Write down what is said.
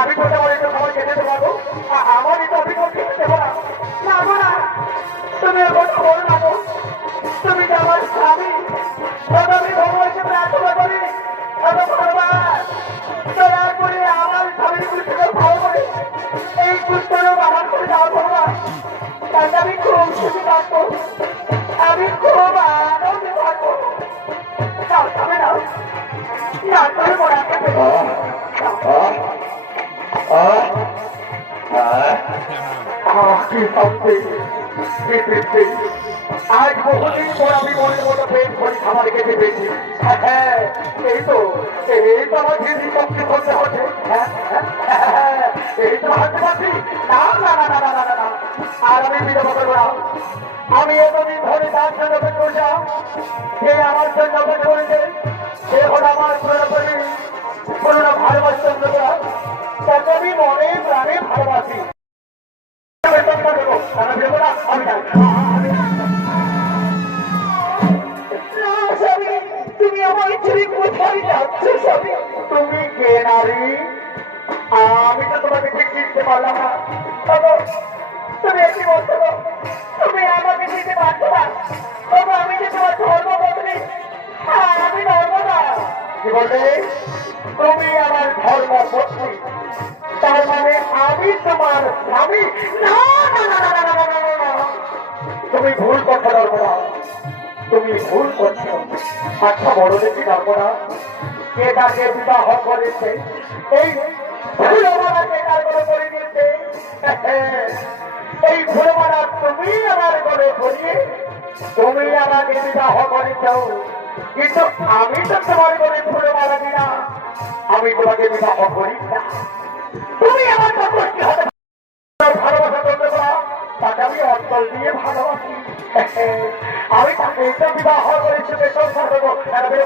আমি তো আমার একটু খাবার খেতে দেবো আমার একটু অভিযোগ খেতে দেবো না না তুমি কথা বলো না গো তুমি যে আমার স্বামী আমি ভগবান হিসেবে আশীর্বাদ করি করে আমার স্বামীর গুলিকে ভালো করে এই দুষ্টরে আমার করে যাওয়া ভগবান তাকে আমি খুব খুশি থাকবো আমি খুব আনন্দে থাকবো তবে না না তবে পড়াতে কি শক্তি আজ বহুদিন পর আমি মনের মতো পেট ভরি খাবার খেতে পেয়েছি হ্যাঁ এই তো আমার ঘিরি শক্তি করতে হচ্ছে এই তো হাঁটতে পারছি না না না না না না না আর আমি বিধবা করবো না আমি এতদিন ধরে তার জন্য করলাম সে আমার জন্য করেছে সে হল আমার পুরোপুরি পুরোনো ভালোবাসার তাকে আমি মনে প্রাণে ভালোবাসি তুমি আমার ছেলে কোথায় যাচ্ছ স্বামী তুমি কে নারী আমি তো তোমাকে ঠিক চিনতে পারলাম না তুমি একটি বলছো তুমি আমাকে চিনতে পারছো না তবে আমি যে তোমার ধর্মপত্নী আমি ধর্ম না কি বললে তুমি আমার ধর্মপত্নী তার মানে আমি তোমার স্বামী না না না না না না না তুমি ভুল করছো ধর্মরা তুমি ভুল করছো আচ্ছা বড় দেখি ধর্মরা কে তাকে বিবাহ করেছে এই ভুলমানাকে কার করে করে দিয়েছে এই ভুলমানা তুমি আমার করে করিয়ে তুমি আমাকে বিবাহ করেছ কিন্তু আমি তো তোমার করে ভুলমানা দিনা আমি তোমাকে বিবাহ করি না তুমি আমার কষ্ট হবে ভালোবাসা করতে পারা তাকে আমি অন্তর দিয়ে ভালোবাসি আমি তাকে বিবাহ করেছি সংসার করবো আমি